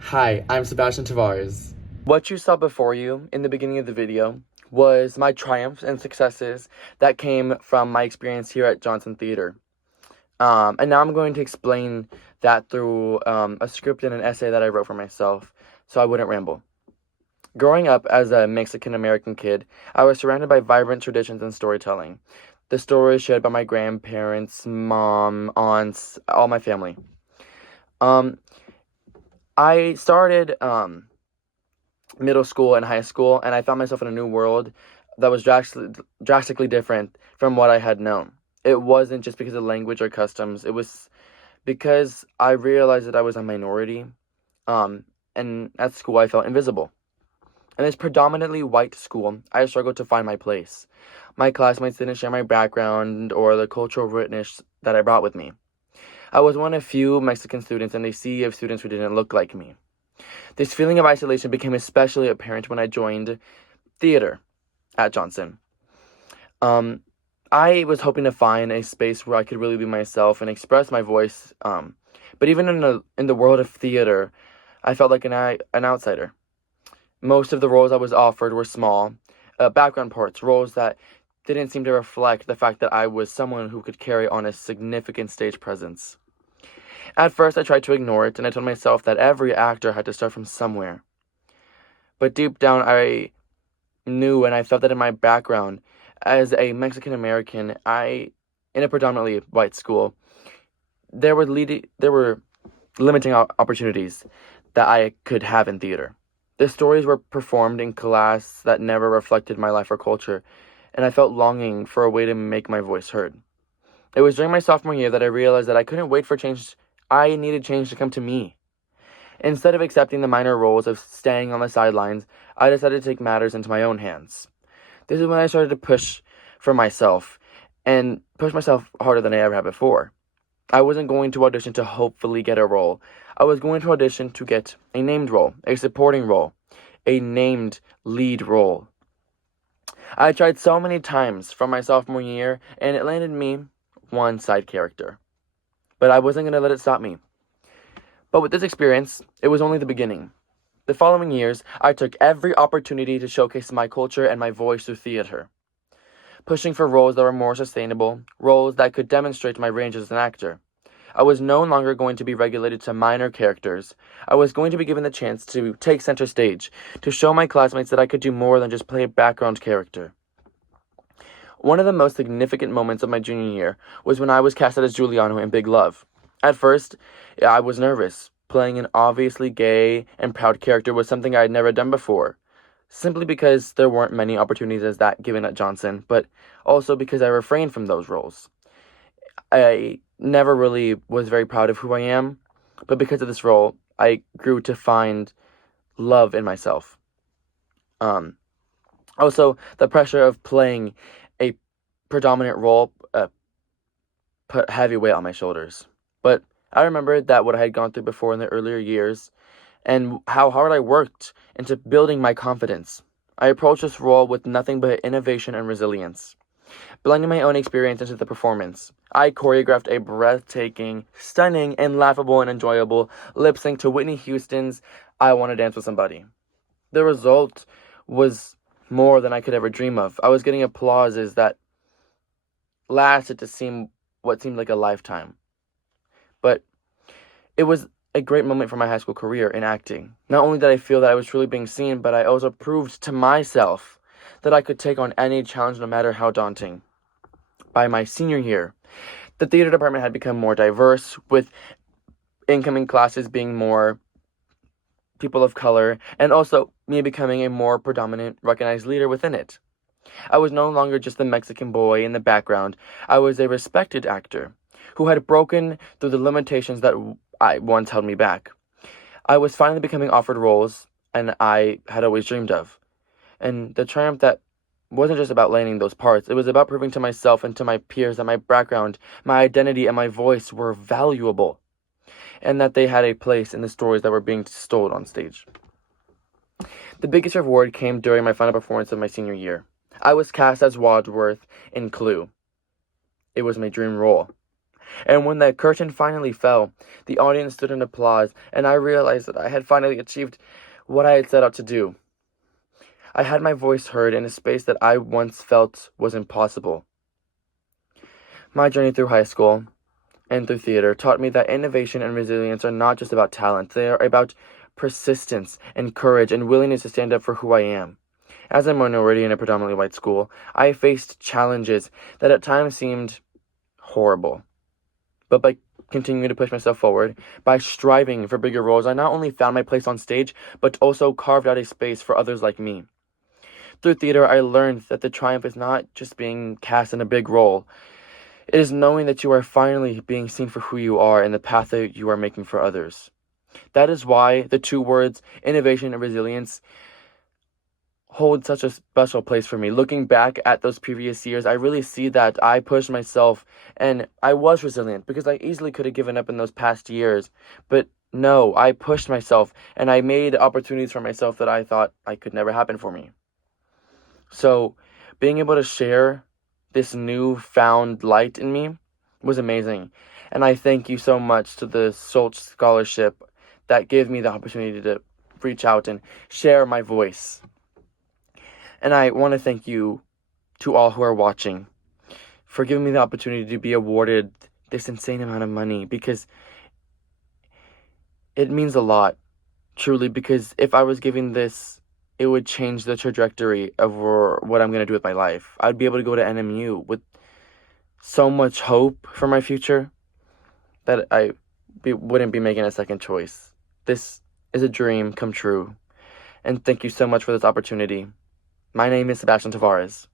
Hi, I'm Sebastian Tavares. What you saw before you in the beginning of the video was my triumphs and successes that came from my experience here at Johnson Theater. And now I'm going to explain that through a script and an essay that I wrote for myself, so I wouldn't ramble. Growing up as a Mexican-American kid, I was surrounded by vibrant traditions and storytelling. The stories shared by my grandparents, mom, aunts, all my family. I started middle school and high school, and I found myself in a new world that was drastically different from what I had known. It wasn't just because of language or customs. It was because I realized that I was a minority, and at school I felt invisible. In this predominantly white school, I struggled to find my place. My classmates didn't share my background or the cultural richness that I brought with me. I was one of few Mexican students in a sea of students who didn't look like me. This feeling of isolation became especially apparent when I joined theater at Johnson. I was hoping to find a space where I could really be myself and express my voice. But even in the world of theater, I felt like an outsider. Most of the roles I was offered were small, background parts, roles that didn't seem to reflect the fact that I was someone who could carry on a significant stage presence. At first, I tried to ignore it, and I told myself that every actor had to start from somewhere. But deep down, I knew and I felt that in my background, as a Mexican American, in a predominantly white school, there were limiting opportunities that I could have in theater. The stories were performed in class that never reflected my life or culture, and I felt longing for a way to make my voice heard. It was during my sophomore year that I realized that I couldn't wait for change. I needed change to come to me. Instead of accepting the minor roles of staying on the sidelines, I decided to take matters into my own hands. This is when I started to push for myself, and push myself harder than I ever had before. I wasn't going to audition to hopefully get a role. I was going to audition to get a named role, a supporting role, a named lead role. I tried so many times from my sophomore year, and it landed me one side character. But I wasn't going to let it stop me. But with this experience, it was only the beginning. The following years, I took every opportunity to showcase my culture and my voice through theater, pushing for roles that were more sustainable, roles that could demonstrate my range as an actor. I was no longer going to be regulated to minor characters. I was going to be given the chance to take center stage, to show my classmates that I could do more than just play a background character. One of the most significant moments of my junior year was when I was casted as Giuliano in Big Love. At first, I was nervous. Playing an obviously gay and proud character was something I had never done before, simply because there weren't many opportunities as that given at Johnson, but also because I refrained from those roles. I never really was very proud of who I am, but because of this role, I grew to find love in myself. Also, the pressure of playing a predominant role put heavy weight on my shoulders. But I remembered that what I had gone through before in the earlier years, and how hard I worked into building my confidence. I approached this role with nothing but innovation and resilience, blending my own experience into the performance. I choreographed a breathtaking, stunning, and laughable and enjoyable lip sync to Whitney Houston's I Wanna Dance with Somebody. The result was more than I could ever dream of. I was getting applauses that lasted to what seemed like a lifetime. But it was a great moment for my high school career in acting. Not only did I feel that I was truly being seen, but I also proved to myself that I could take on any challenge no matter how daunting. By my senior year, the theater department had become more diverse, with incoming classes being more people of color, and also me becoming a more predominant, recognized leader within it. I was no longer just the Mexican boy in the background. I was a respected actor who had broken through the limitations that I once held me back. I was finally becoming offered roles, and I had always dreamed of. And the triumph that wasn't just about landing those parts. It was about proving to myself and to my peers that my background, my identity, and my voice were valuable, and that they had a place in the stories that were being told on stage. The biggest reward came during my final performance of my senior year. I was cast as Wadsworth in Clue. It was my dream role. And when the curtain finally fell, the audience stood in applause, and I realized that I had finally achieved what I had set out to do. I had my voice heard in a space that I once felt was impossible. My journey through high school and through theater taught me that innovation and resilience are not just about talent, they are about persistence and courage and willingness to stand up for who I am. As a minority in a predominantly white school, I faced challenges that at times seemed horrible. But by continuing to push myself forward, by striving for bigger roles, I not only found my place on stage, but also carved out a space for others like me. Through theater, I learned that the triumph is not just being cast in a big role. It is knowing that you are finally being seen for who you are and the path that you are making for others. That is why the two words, innovation and resilience, hold such a special place for me. Looking back at those previous years, I really see that I pushed myself and I was resilient because I easily could have given up in those past years. But no, I pushed myself and I made opportunities for myself that I thought I could never happen for me. So being able to share this newfound light in me was amazing. And I thank you so much to the Schultz Scholarship that gave me the opportunity to reach out and share my voice. And I want to thank you to all who are watching for giving me the opportunity to be awarded this insane amount of money, because it means a lot, truly, because if I was giving this, it would change the trajectory of what I'm going to do with my life. I'd be able to go to NMU with so much hope for my future that wouldn't be making a second choice. This is a dream come true. And thank you so much for this opportunity. My name is Sebastian Tavares.